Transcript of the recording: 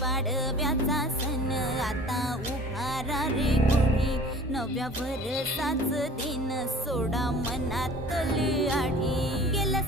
पाडव्याचा सण आता उभारा रे कोणी नव्या वर्षाच दिन सोडा मनातली आढी गेलं